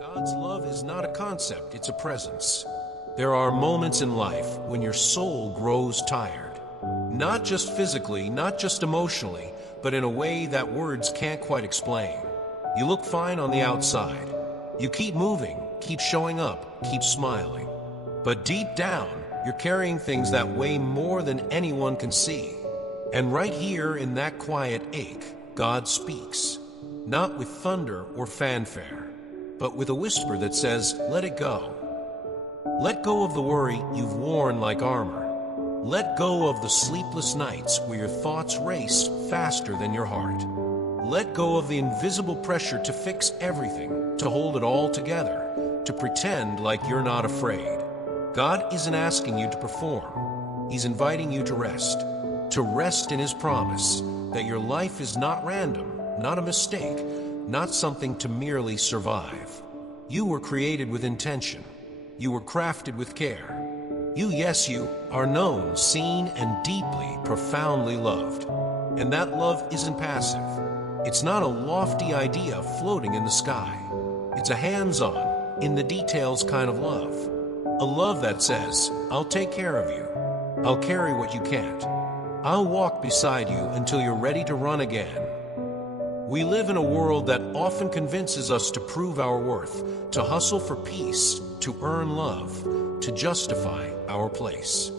God's love is not a concept, it's a presence. There are moments in life when your soul grows tired. Not just physically, not just emotionally, but in a way that words can't quite explain. You look fine on the outside. You keep moving, keep showing up, keep smiling. But deep down, you're carrying things that weigh more than anyone can see. And right here in that quiet ache, God speaks. Not with thunder or fanfare, but with a whisper that says, let it go. Let go of the worry you've worn like armor. Let go of the sleepless nights where your thoughts race faster than your heart. Let go of the invisible pressure to fix everything, to hold it all together, to pretend like you're not afraid. God isn't asking you to perform. He's inviting you to rest in His promise that your life is not random, not a mistake, not something to merely survive. You were created with intention. You were crafted with care. You are known, seen, and deeply, profoundly loved. And that love isn't passive. It's not a lofty idea floating in the sky. It's a hands-on, in the details kind of love. A love that says, I'll take care of you. I'll carry what you can't. I'll walk beside you until you're ready to run again. We live in a world that often convinces us to prove our worth, to hustle for peace, to earn love, to justify our place.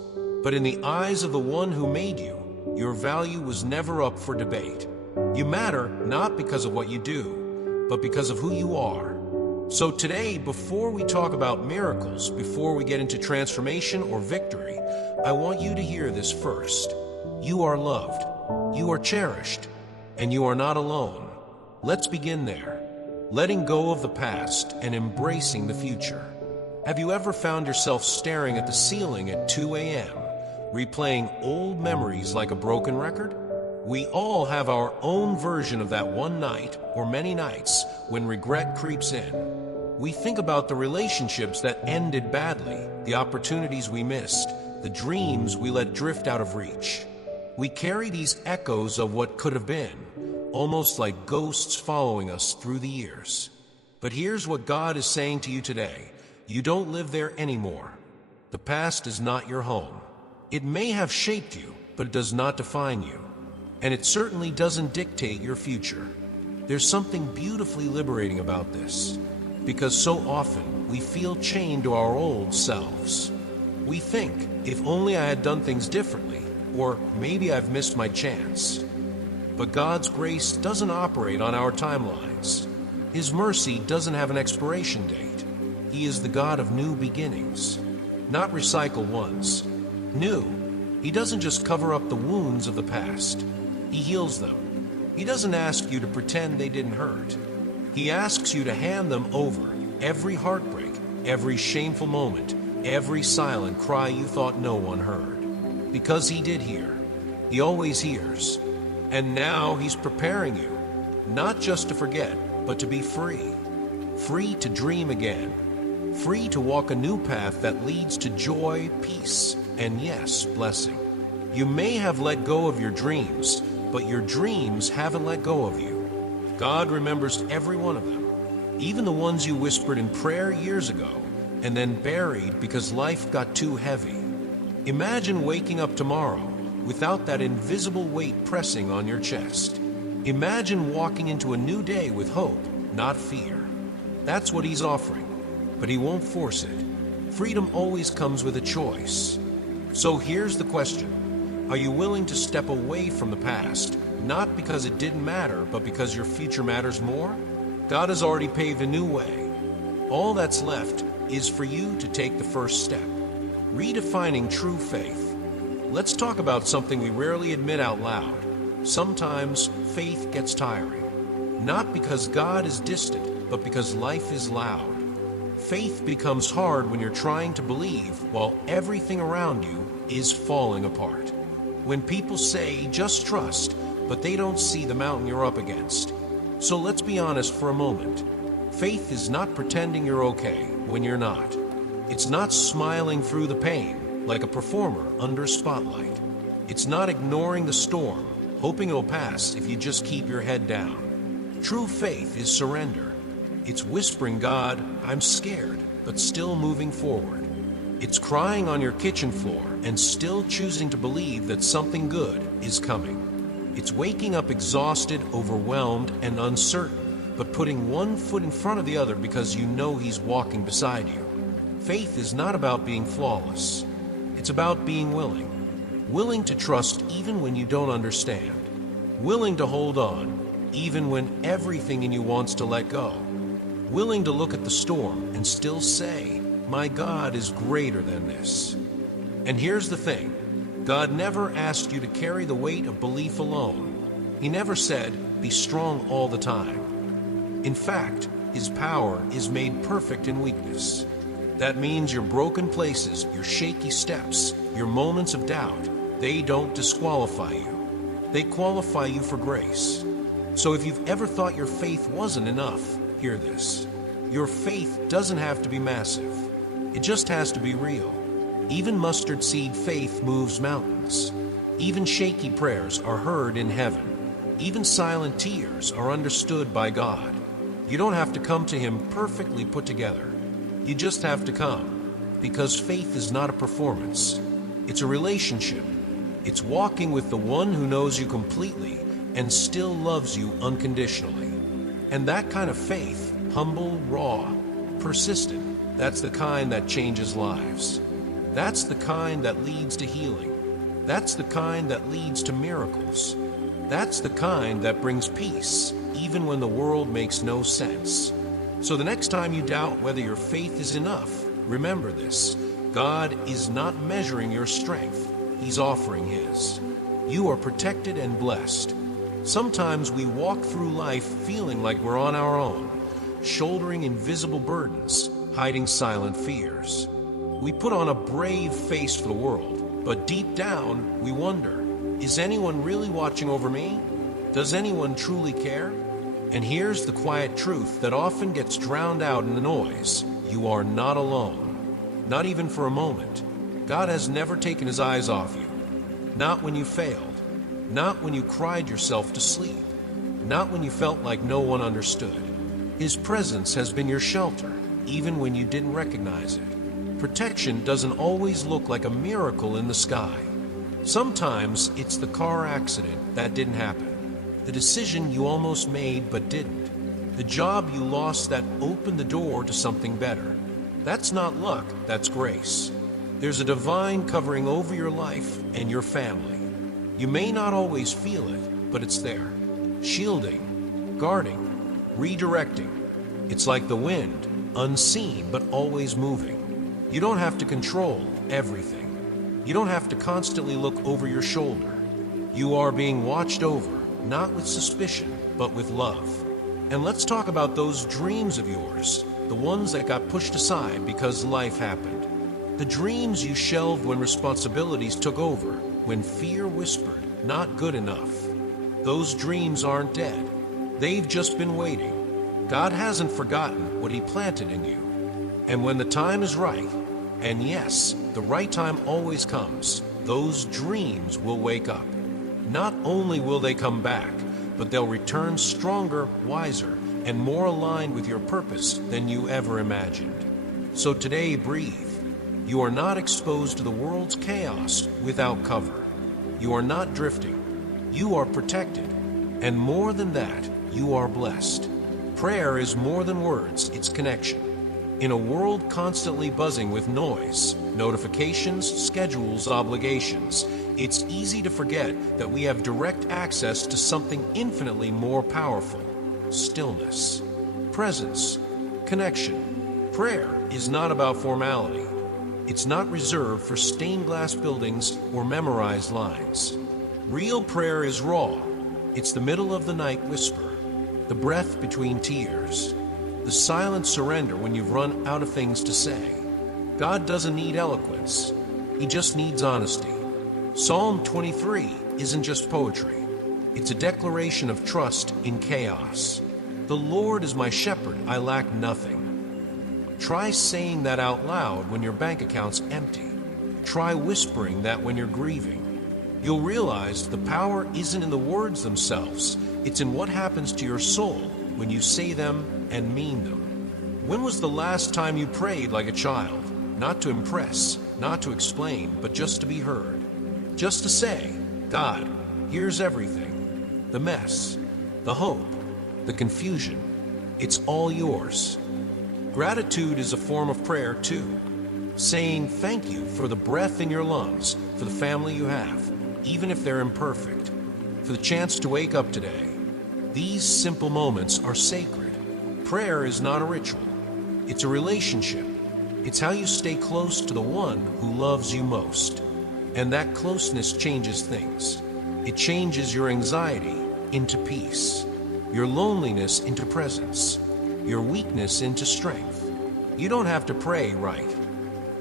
But in the eyes of the one who made you, your value was never up for debate. You matter not because of what you do, but because of who you are. So today, before we talk about miracles, before we get into transformation or victory, I want you to hear this first. You are loved, you are cherished, and you are not alone. Let's begin there, letting go of the past and embracing the future. Have you ever found yourself staring at the ceiling at 2 a.m., replaying old memories like a broken record? We all have our own version of that one night or many nights when regret creeps in. We think about the relationships that ended badly, the opportunities we missed, the dreams we let drift out of reach. We carry these echoes of what could have been, almost like ghosts following us through the years. But here's what God is saying to you today. You don't live there anymore. The past is not your home. It may have shaped you, but it does not define you. And it certainly doesn't dictate your future. There's something beautifully liberating about this, because so often we feel chained to our old selves. We think, if only I had done things differently, or maybe I've missed my chance. But God's grace doesn't operate on our timelines. His mercy doesn't have an expiration date. He is the God of new beginnings, not recycle ones. New. He doesn't just cover up the wounds of the past. He heals them. He doesn't ask you to pretend they didn't hurt. He asks you to hand them over, every heartbreak, every shameful moment, every silent cry you thought no one heard. Because He did hear. He always hears. And now He's preparing you, not just to forget, but to be free. Free to dream again. Free to walk a new path that leads to joy, peace, and yes, blessing. You may have let go of your dreams, but your dreams haven't let go of you. God remembers every one of them, even the ones you whispered in prayer years ago and then buried because life got too heavy. Imagine waking up tomorrow without that invisible weight pressing on your chest. Imagine walking into a new day with hope, not fear. That's what He's offering, but He won't force it. Freedom always comes with a choice. So here's the question. Are you willing to step away from the past, not because it didn't matter, but because your future matters more? God has already paved a new way. All that's left is for you to take the first step. Redefining true faith. Let's talk about something we rarely admit out loud. Sometimes faith gets tiring. Not because God is distant, but because life is loud. Faith becomes hard when you're trying to believe while everything around you is falling apart. When people say, just trust, but they don't see the mountain you're up against. So let's be honest for a moment. Faith is not pretending you're okay when you're not. It's not smiling through the pain like a performer under a spotlight. It's not ignoring the storm, hoping it'll pass if you just keep your head down. True faith is surrender. It's whispering, God, I'm scared, but still moving forward. It's crying on your kitchen floor and still choosing to believe that something good is coming. It's waking up exhausted, overwhelmed, and uncertain, but putting one foot in front of the other because you know He's walking beside you. Faith is not about being flawless. It's about being willing. Willing to trust even when you don't understand. Willing to hold on even when everything in you wants to let go. Willing to look at the storm and still say, my God is greater than this. And here's the thing. God never asked you to carry the weight of belief alone. He never said, be strong all the time. In fact, His power is made perfect in weakness. That means your broken places, your shaky steps, your moments of doubt, they don't disqualify you. They qualify you for grace. So if you've ever thought your faith wasn't enough, hear this. Your faith doesn't have to be massive. It just has to be real. Even mustard seed faith moves mountains. Even shaky prayers are heard in heaven. Even silent tears are understood by God. You don't have to come to Him perfectly put together. You just have to come, because faith is not a performance. It's a relationship. It's walking with the one who knows you completely and still loves you unconditionally. And that kind of faith, humble, raw, persistent, that's the kind that changes lives. That's the kind that leads to healing. That's the kind that leads to miracles. That's the kind that brings peace, even when the world makes no sense. So the next time you doubt whether your faith is enough, remember this. God is not measuring your strength. He's offering His. You are protected and blessed. Sometimes we walk through life feeling like we're on our own, shouldering invisible burdens, hiding silent fears. We put on a brave face for the world, but deep down we wonder, is anyone really watching over me? Does anyone truly care? And here's the quiet truth that often gets drowned out in the noise. You are not alone. Not even for a moment. God has never taken His eyes off you. Not when you failed. Not when you cried yourself to sleep. Not when you felt like no one understood. His presence has been your shelter, even when you didn't recognize it. Protection doesn't always look like a miracle in the sky. Sometimes it's the car accident that didn't happen. The decision you almost made but didn't. The job you lost that opened the door to something better. That's not luck, that's grace. There's a divine covering over your life and your family. You may not always feel it, but it's there. Shielding, guarding, redirecting. It's like the wind, unseen but always moving. You don't have to control everything. You don't have to constantly look over your shoulder. You are being watched over, not with suspicion, but with love. And let's talk about those dreams of yours, the ones that got pushed aside because life happened. The dreams you shelved when responsibilities took over, when fear whispered, not good enough. Those dreams aren't dead. They've just been waiting. God hasn't forgotten what He planted in you. And when the time is right, and yes, the right time always comes, those dreams will wake up. Not only will they come back, but they'll return stronger, wiser, and more aligned with your purpose than you ever imagined. So today, breathe. You are not exposed to the world's chaos without cover. You are not drifting. You are protected. And more than that, you are blessed. Prayer is more than words, it's connection. In a world constantly buzzing with noise, notifications, schedules, obligations, it's easy to forget that we have direct access to something infinitely more powerful. Stillness, presence, connection. Prayer is not about formality. It's not reserved for stained glass buildings or memorized lines. Real prayer is raw. It's the middle of the night whisper, the breath between tears, the silent surrender when you've run out of things to say. God doesn't need eloquence. He just needs honesty. Psalm 23 isn't just poetry. It's a declaration of trust in chaos. The Lord is my shepherd, I lack nothing. Try saying that out loud when your bank account's empty. Try whispering that when you're grieving. You'll realize the power isn't in the words themselves. It's in what happens to your soul when you say them and mean them. When was the last time you prayed like a child? Not to impress, not to explain, but just to be heard. Just to say, God, here's everything. The mess, the hope, the confusion. It's all yours. Gratitude is a form of prayer too. Saying thank you for the breath in your lungs, for the family you have, even if they're imperfect, for the chance to wake up today. These simple moments are sacred. Prayer is not a ritual. It's a relationship. It's how you stay close to the one who loves you most. And that closeness changes things. It changes your anxiety into peace, your loneliness into presence, your weakness into strength. You don't have to pray right.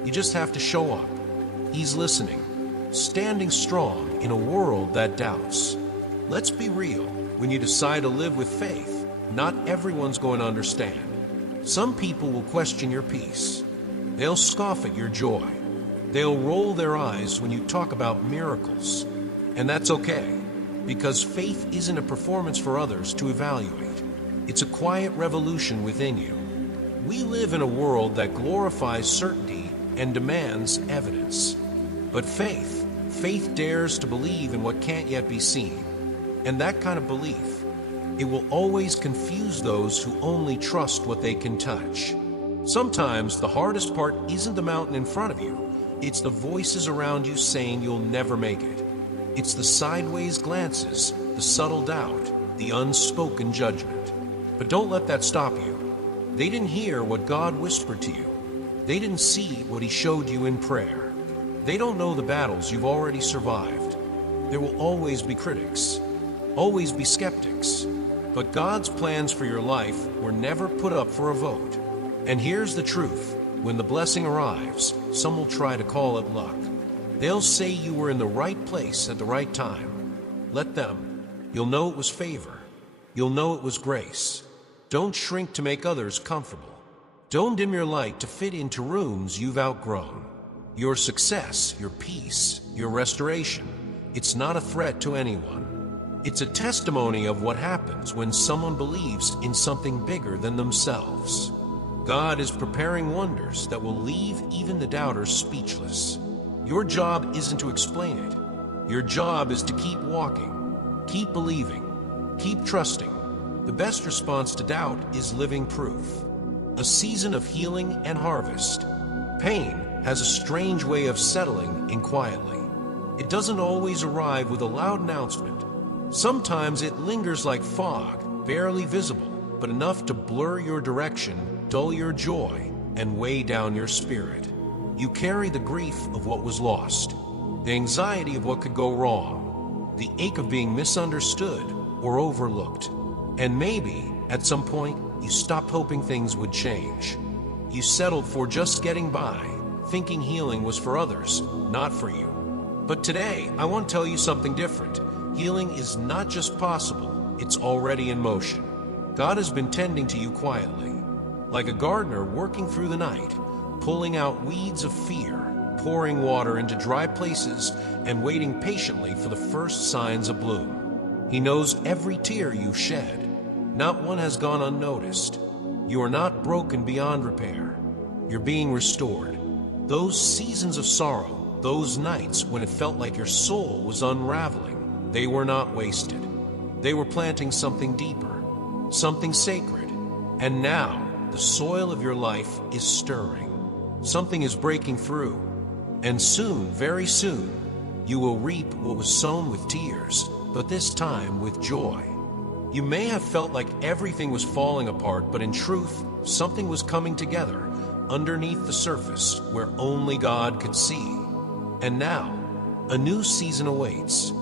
You just have to show up. He's listening, standing strong in a world that doubts. Let's be real. When you decide to live with faith, not everyone's going to understand. Some people will question your peace. They'll scoff at your joy. They'll roll their eyes when you talk about miracles. And that's okay, because faith isn't a performance for others to evaluate. It's a quiet revolution within you. We live in a world that glorifies certainty and demands evidence. But faith dares to believe in what can't yet be seen. And that kind of belief, it will always confuse those who only trust what they can touch. Sometimes the hardest part isn't the mountain in front of you. It's the voices around you saying you'll never make it. It's the sideways glances, the subtle doubt, the unspoken judgment. But don't let that stop you. They didn't hear what God whispered to you. They didn't see what He showed you in prayer. They don't know the battles you've already survived. There will always be critics, always be skeptics. But God's plans for your life were never put up for a vote. And here's the truth. When the blessing arrives, some will try to call it luck. They'll say you were in the right place at the right time. Let them. You'll know it was favor. You'll know it was grace. Don't shrink to make others comfortable. Don't dim your light to fit into rooms you've outgrown. Your success, your peace, your restoration, it's not a threat to anyone. It's a testimony of what happens when someone believes in something bigger than themselves. God is preparing wonders that will leave even the doubters speechless. Your job isn't to explain it. Your job is to keep walking, keep believing, keep trusting. The best response to doubt is living proof. A season of healing and harvest. Pain has a strange way of settling in quietly. It doesn't always arrive with a loud announcement. Sometimes it lingers like fog, barely visible, but enough to blur your direction, dull your joy, and weigh down your spirit. You carry the grief of what was lost, the anxiety of what could go wrong, the ache of being misunderstood or overlooked. And maybe, at some point, you stopped hoping things would change. You settled for just getting by, thinking healing was for others, not for you. But today, I want to tell you something different. Healing is not just possible, it's already in motion. God has been tending to you quietly, like a gardener working through the night, pulling out weeds of fear, pouring water into dry places, and waiting patiently for the first signs of bloom. He knows every tear you've shed. Not one has gone unnoticed. You are not broken beyond repair. You're being restored. Those seasons of sorrow, those nights when it felt like your soul was unraveling, they were not wasted. They were planting something deeper, something sacred. And now, the soil of your life is stirring. Something is breaking through. And soon, very soon, you will reap what was sown with tears, but this time with joy. You may have felt like everything was falling apart, but in truth, something was coming together underneath the surface where only God could see. And now, a new season awaits.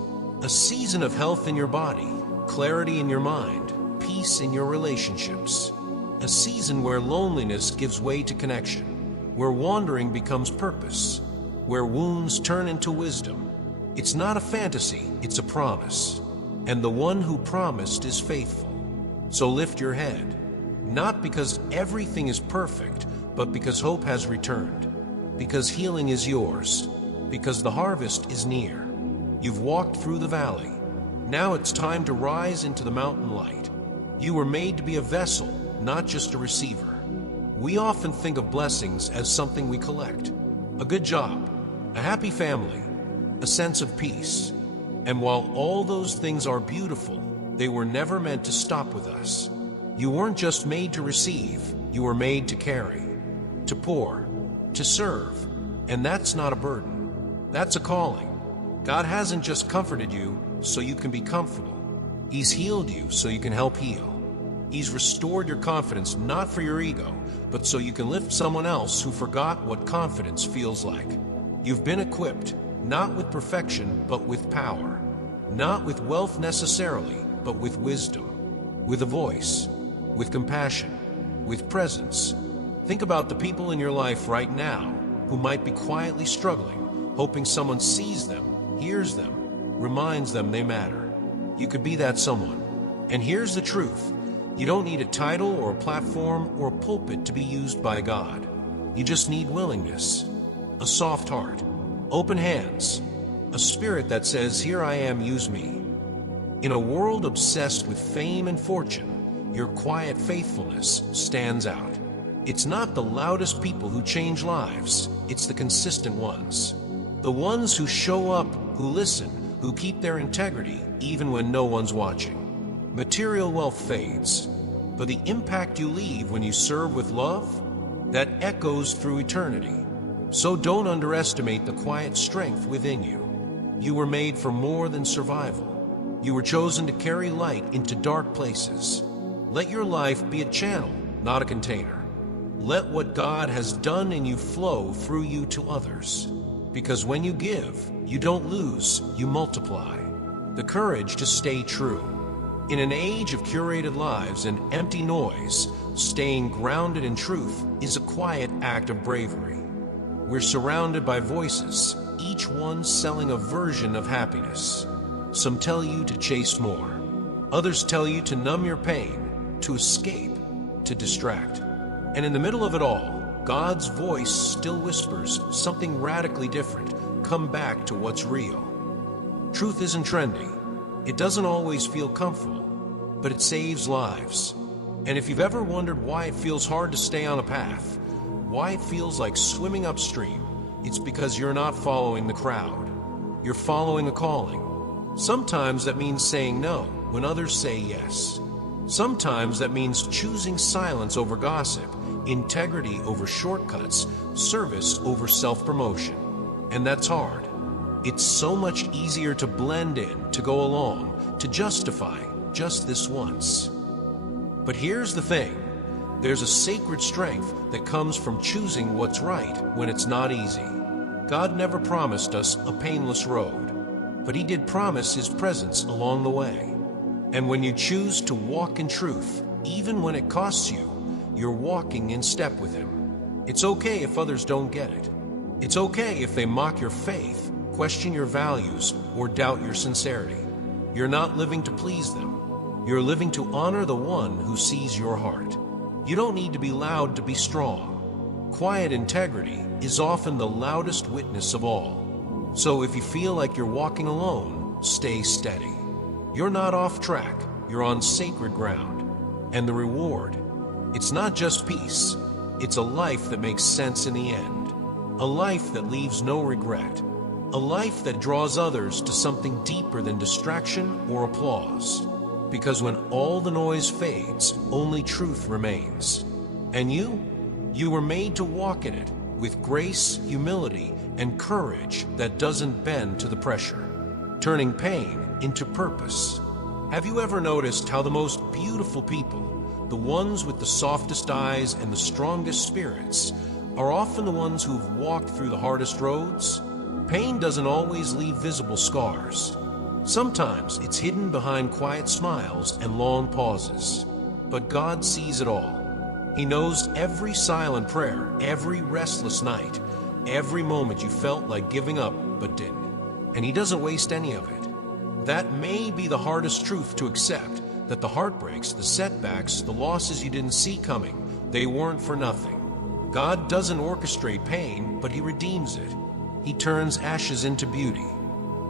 A season of health in your body, clarity in your mind, peace in your relationships. A season where loneliness gives way to connection, where wandering becomes purpose, where wounds turn into wisdom. It's not a fantasy, it's a promise. And the one who promised is faithful. So lift your head, not because everything is perfect, but because hope has returned, because healing is yours, because the harvest is near. You've walked through the valley. Now it's time to rise into the mountain light. You were made to be a vessel, not just a receiver. We often think of blessings as something we collect. A good job, a happy family, a sense of peace. And while all those things are beautiful, they were never meant to stop with us. You weren't just made to receive, you were made to carry, to pour, to serve. And that's not a burden. That's a calling. God hasn't just comforted you so you can be comfortable. He's healed you so you can help heal. He's restored your confidence not for your ego, but so you can lift someone else who forgot what confidence feels like. You've been equipped, not with perfection, but with power. Not with wealth necessarily, but with wisdom, with a voice, with compassion, with presence. Think about the people in your life right now who might be quietly struggling, hoping someone sees them, hears them, reminds them they matter. You could be that someone. And here's the truth. You don't need a title or a platform or a pulpit to be used by God. You just need willingness, a soft heart, open hands, a spirit that says, "Here I am, use me." In a world obsessed with fame and fortune, your quiet faithfulness stands out. It's not the loudest people who change lives, it's the consistent ones. The ones who show up, who listen, who keep their integrity even when no one's watching. Material wealth fades, but the impact you leave when you serve with love, that echoes through eternity. So don't underestimate the quiet strength within you. You were made for more than survival. You were chosen to carry light into dark places. Let your life be a channel, not a container. Let what God has done in you flow through you to others. Because when you give, you don't lose, you multiply. The courage to stay true. In an age of curated lives and empty noise, staying grounded in truth is a quiet act of bravery. We're surrounded by voices, each one selling a version of happiness. Some tell you to chase more. Others tell you to numb your pain, to escape, to distract. And in the middle of it all, God's voice still whispers something radically different. Come back to what's real. Truth isn't trendy. It doesn't always feel comfortable, but it saves lives. And if you've ever wondered why it feels hard to stay on a path, why it feels like swimming upstream, it's because you're not following the crowd. You're following a calling. Sometimes that means saying no when others say yes. Sometimes that means choosing silence over gossip, integrity over shortcuts, service over self-promotion. And that's hard. It's so much easier to blend in, to go along, to justify just this once. But here's the thing. There's a sacred strength that comes from choosing what's right when it's not easy. God never promised us a painless road, but He did promise His presence along the way. And when you choose to walk in truth, even when it costs you, you're walking in step with Him. It's okay if others don't get it. It's okay if they mock your faith, question your values, or doubt your sincerity. You're not living to please them. You're living to honor the one who sees your heart. You don't need to be loud to be strong. Quiet integrity is often the loudest witness of all. So if you feel like you're walking alone, stay steady. You're not off track, you're on sacred ground. And the reward, it's not just peace, it's a life that makes sense in the end. A life that leaves no regret. A life that draws others to something deeper than distraction or applause. Because when all the noise fades, only truth remains. And you were made to walk in it with grace, humility, and courage that doesn't bend to the pressure, turning pain into purpose. Have you ever noticed how the most beautiful people, the ones with the softest eyes and the strongest spirits, are often the ones who've walked through the hardest roads? Pain doesn't always leave visible scars. Sometimes it's hidden behind quiet smiles and long pauses. But God sees it all. He knows every silent prayer, every restless night, every moment you felt like giving up but didn't. And He doesn't waste any of it. That may be the hardest truth to accept, that the heartbreaks, the setbacks, the losses you didn't see coming, they weren't for nothing. God doesn't orchestrate pain, but He redeems it. He turns ashes into beauty.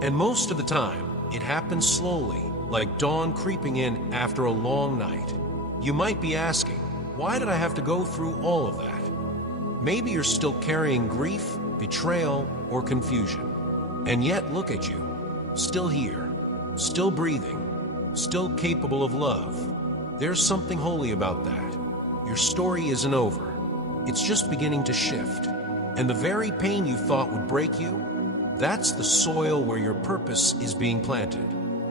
And most of the time, it happens slowly, like dawn creeping in after a long night. You might be asking, why did I have to go through all of that? Maybe you're still carrying grief, betrayal, or confusion. And yet look at you, still here, still breathing, still capable of love. There's something holy about that. Your story isn't over. It's just beginning to shift. And the very pain you thought would break you, that's the soil where your purpose is being planted.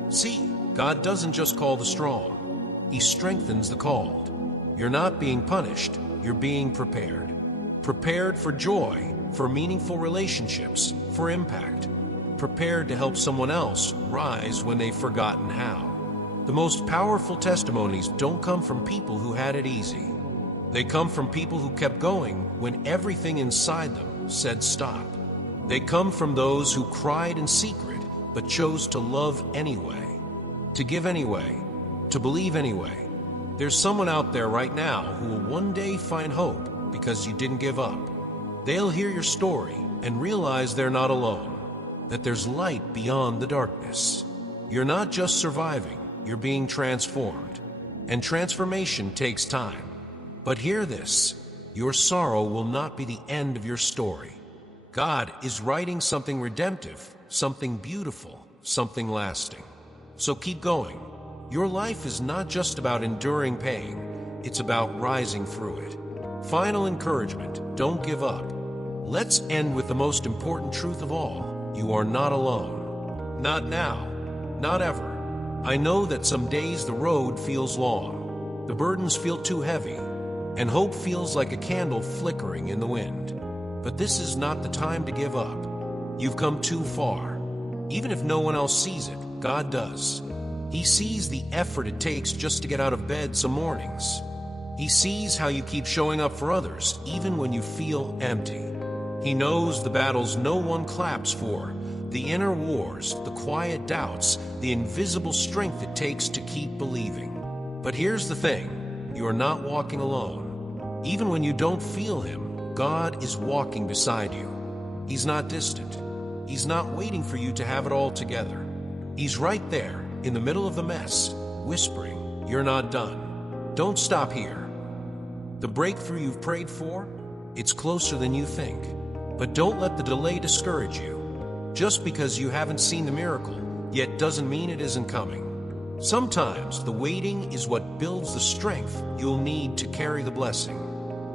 See, God doesn't just call the strong. He strengthens the called. You're not being punished, you're being prepared. Prepared for joy, for meaningful relationships, for impact. Prepared to help someone else rise when they've forgotten how. The most powerful testimonies don't come from people who had it easy. They come from people who kept going when everything inside them said stop. They come from those who cried in secret but chose to love anyway, to give anyway, to believe anyway. There's someone out there right now who will one day find hope because you didn't give up. They'll hear your story and realize they're not alone, that there's light beyond the darkness. You're not just surviving, you're being transformed. And transformation takes time. But hear this, your sorrow will not be the end of your story. God is writing something redemptive, something beautiful, something lasting. So keep going. Your life is not just about enduring pain, it's about rising through it. Final encouragement, don't give up. Let's end with the most important truth of all. You are not alone. Not now, not ever. I know that some days the road feels long, the burdens feel too heavy, and hope feels like a candle flickering in the wind. But this is not the time to give up. You've come too far. Even if no one else sees it, God does. He sees the effort it takes just to get out of bed some mornings. He sees how you keep showing up for others, even when you feel empty. He knows the battles no one claps for, the inner wars, the quiet doubts, the invisible strength it takes to keep believing. But here's the thing, you are not walking alone. Even when you don't feel Him, God is walking beside you. He's not distant. He's not waiting for you to have it all together. He's right there, in the middle of the mess, whispering, "You're not done. Don't stop here." The breakthrough you've prayed for, it's closer than you think. But don't let the delay discourage you. Just because you haven't seen the miracle yet doesn't mean it isn't coming. Sometimes the waiting is what builds the strength you'll need to carry the blessing.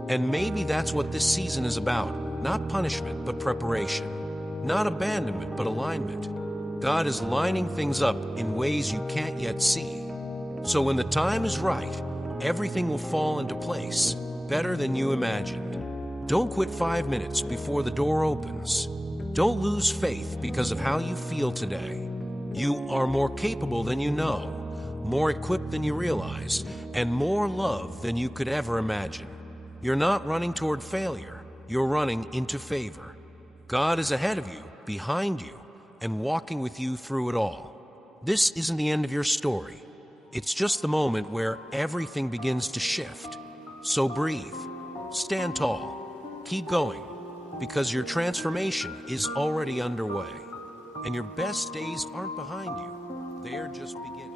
And maybe that's what this season is about. Not punishment, but preparation. Not abandonment, but alignment. God is lining things up in ways you can't yet see. So when the time is right, everything will fall into place, better than you imagined. Don't quit 5 minutes before the door opens. Don't lose faith because of how you feel today. You are more capable than you know, more equipped than you realize, and more loved than you could ever imagine. You're not running toward failure, you're running into favor. God is ahead of you, behind you, and walking with you through it all. This isn't the end of your story. It's just the moment where everything begins to shift. So breathe, stand tall, keep going, because your transformation is already underway. And your best days aren't behind you, they're just beginning.